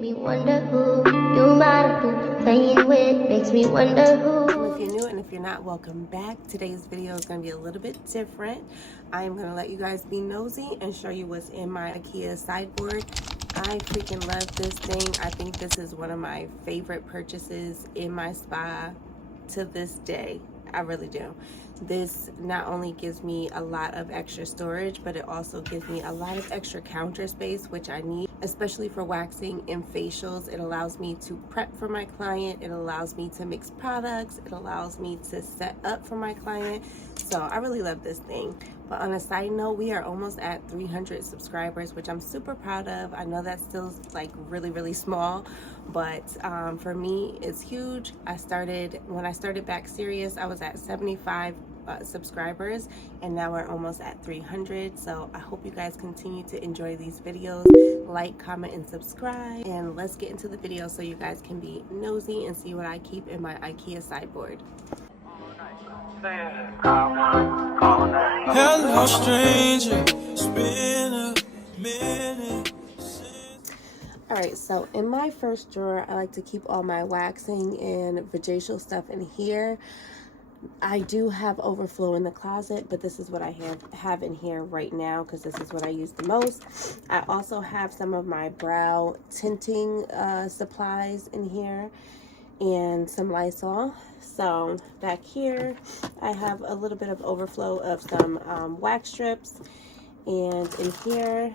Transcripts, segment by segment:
me wonder who you might be playing with. Makes me wonder who. So if you're new and if you're not, welcome back. Today's video is going to be a little bit different. I am going to let you guys be nosy and show you what's in my IKEA sideboard. I freaking love this thing. I think this is one of my favorite purchases in my spa to this day. I really do. This not only gives me a lot of extra storage, but it also gives me a lot of extra counter space, which I need, especially for waxing and facials. It allows me to prep for my client. It allows me to mix products. It allows me to set up for my client. So I really love this thing. But on a side note, we are almost at 300 subscribers, which I'm super proud of. I know that's still like really small, but for me, it's huge. When I started back serious, I was at 75 subscribers, and now we're almost at 300. So I hope you guys continue to enjoy these videos. Like, comment, and subscribe. And let's get into the video so you guys can be nosy and see what I keep in my IKEA sideboard. Hello, stranger. It's been a minute. Alright, so in my first drawer, I like to keep all my waxing and vajacial stuff in here. I do have overflow in the closet, but this is what I have in here right now because this is what I use the most. I also have some of my brow tinting supplies in here and some Lysol. So back here, I have a little bit of overflow of some wax strips, and in here,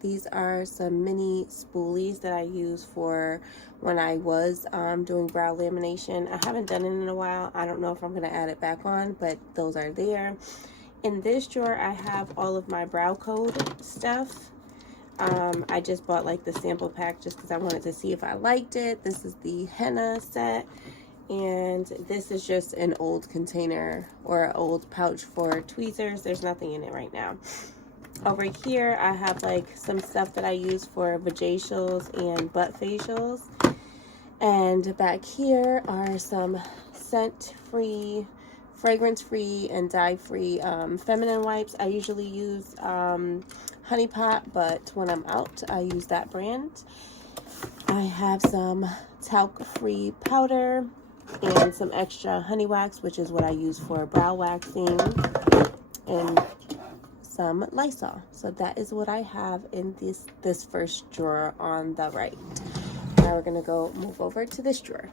these are some mini spoolies that I use for when I was doing brow lamination. I haven't done it in a while. I don't know if I'm going to add it back on, but those are there. In this drawer, I have all of my brow code stuff. I just bought like the sample pack just because I wanted to see if I liked it. This is the henna set, and this is just an old container or an old pouch for tweezers. There's nothing in it right now. Over here, I have like some stuff that I use for vajacials and butt facials. And back here are some scent-free, fragrance-free, and dye-free feminine wipes. I usually use Honey Pot, but when I'm out, I use that brand. I have some talc-free powder and some extra honey wax, which is what I use for brow waxing, and some Lysol. So that is what I have in this first drawer on the right. Now we're gonna go move over to this drawer.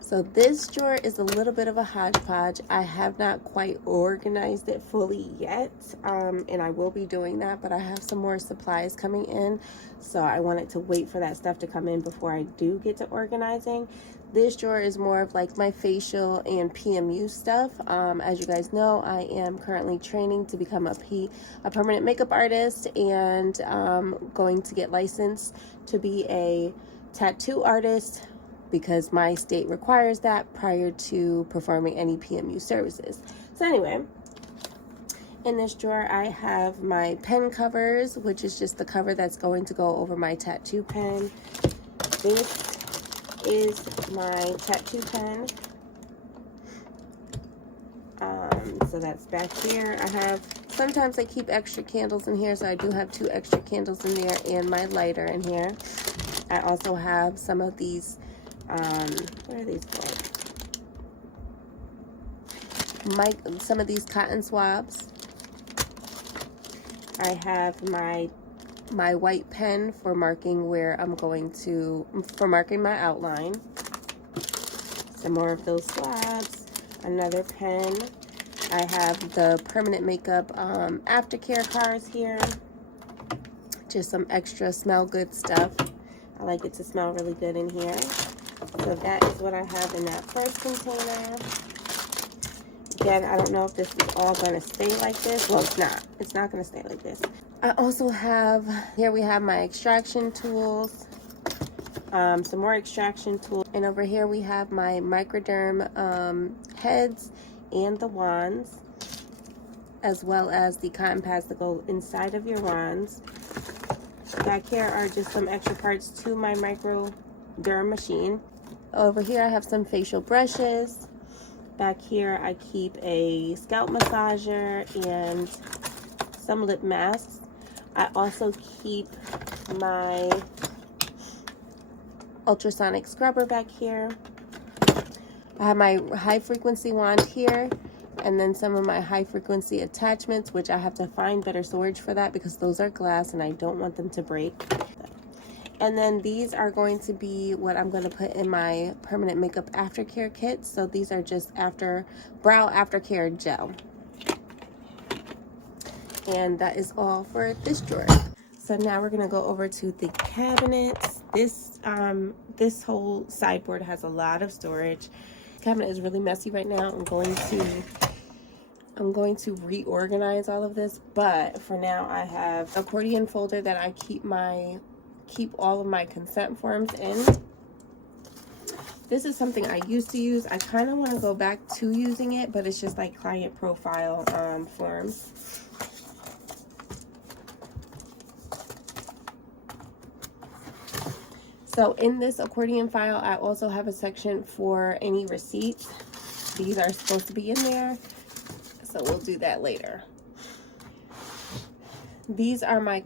So this drawer is a little bit of a hodgepodge. I have not quite organized it fully yet, and I will be doing that, but I have some more supplies coming in, so I wanted to wait for that stuff to come in before I do get to organizing. This drawer is more of like my facial and PMU stuff. As you guys know, I am currently training to become a permanent makeup artist, and going to get licensed to be a tattoo artist, because my state requires that prior to performing any PMU services. So anyway, in this drawer I have my pen covers, which is just the cover that's going to go over my tattoo pen. This is my tattoo pen. So that's back here. Sometimes I keep extra candles in here, so I do have 2 extra candles in there and my lighter in here. I also have some of these what are these called? Some of these cotton swabs. I have my white pen for marking where I'm going to, for marking my outline. Some more of those swabs. Another pen. I have the permanent makeup aftercare cards here. Just some extra smell good stuff. I like it to smell really good in here. So that is what I have in that first container. Again, I don't know if this is all going to stay like this. Well, it's not. It's not going to stay like this. I also have, here we have my extraction tools. Some more extraction tools. And over here we have my microderm heads and the wands, as well as the cotton pads that go inside of your wands. Back here are just some extra parts to my microderm machine. Over here I have some facial brushes. Back here I keep a scalp massager and some lip masks. I also keep my ultrasonic scrubber back here. I have my high frequency wand here, and then some of my high frequency attachments, which I have to find better storage for that because those are glass and I don't want them to break. And then these are going to be what I'm going to put in my permanent makeup aftercare kit. So these are just brow aftercare gel. And that is all for this drawer. So now we're going to go over to the cabinets. This whole sideboard has a lot of storage. The cabinet is really messy right now. I'm going to reorganize all of this, but for now I have an accordion folder that I keep all of my consent forms in. This is something I used to use. I kind of want to go back to using it, but it's just like client profile forms. So in this accordion file, I also have a section for any receipts. These are supposed to be in there, so we'll do that later. These are my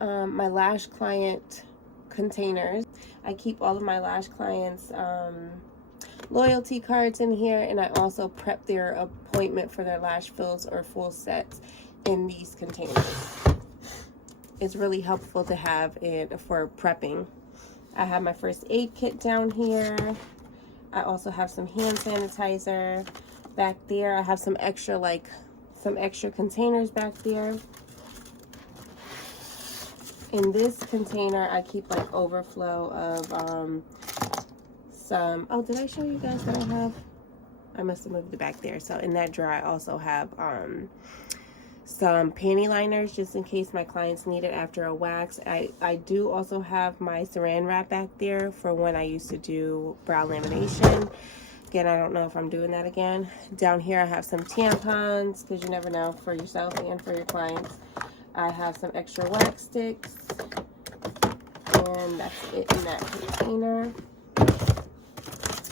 my lash client containers. I keep all of my lash clients' loyalty cards in here, and I also prep their appointment for their lash fills or full sets in these containers. It's really helpful to have it for prepping. I have my first aid kit down here. I also have some hand sanitizer back there. I have some extra containers back there. In this container, I keep like overflow of some, oh, did I show you guys what I have? I must have moved it back there. So in that drawer, I also have some panty liners just in case my clients need it after a wax. I do also have my saran wrap back there for when I used to do brow lamination. Again, I don't know if I'm doing that again. Down here I have some tampons because you never know, for yourself and for your clients. I have some extra wax sticks, and that's it in that container.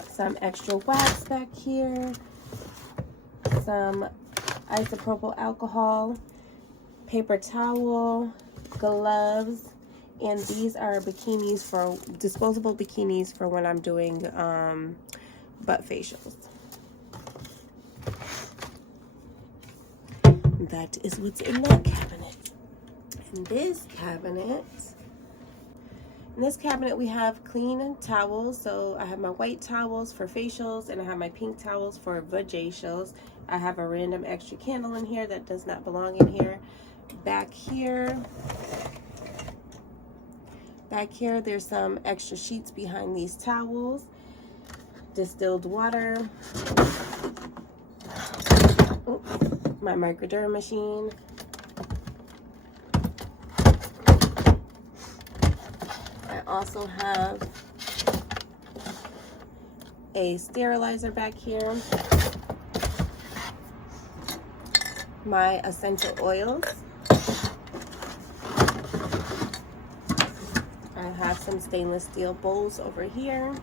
Some extra wax back here, some isopropyl alcohol, paper towel, gloves, and these are disposable bikinis for when I'm doing butt facials. That is what's in that cabinet. In this cabinet we have clean towels. So I have my white towels for facials, and I have my pink towels for vajacials. I have a random extra candle in here that does not belong in here. Back here there's some extra sheets behind these towels. Distilled water. My microderm machine. I also have a sterilizer back here. My essential oils. I have some stainless steel bowls over here.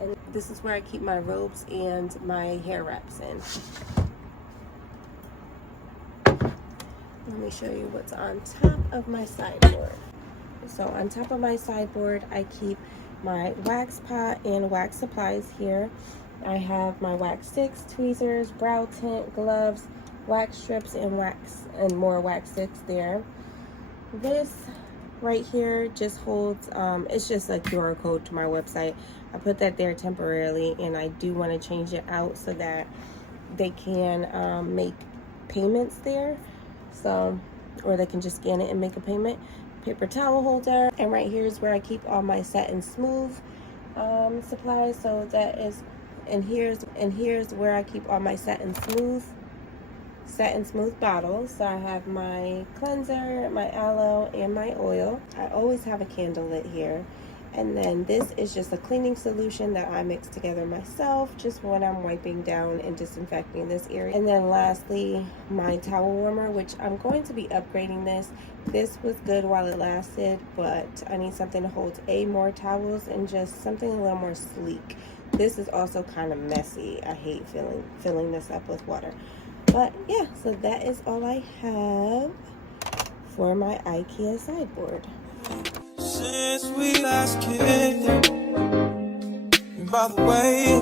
And this is where I keep my robes and my hair wraps in. Let me show you what's on top of my sideboard. So on top of my sideboard, I keep my wax pot and wax supplies here. I have my wax sticks, tweezers, brow tint, gloves, wax strips, and more wax sticks there. This right here just holds, it's just a QR code to my website. I put that there temporarily, and I do want to change it out so that they can make payments there. So, or they can just scan it and make a payment. Paper towel holder, and right here is where I keep all my Set and Smooth supplies. So that is, and here's where I keep all my Set and Smooth bottles. So I have my cleanser, my aloe, and my oil. I always have a candle lit here. And then this is just a cleaning solution that I mix together myself, just when I'm wiping down and disinfecting this area. And then lastly, my towel warmer, which I'm going to be upgrading this. This was good while it lasted, but I need something to hold more towels and just something a little more sleek. This is also kind of messy. I hate filling this up with water. But yeah, so that is all I have for my IKEA sideboard. Since we last kicked it, and by the way,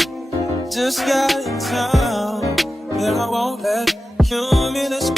just got in town, and I won't let you in this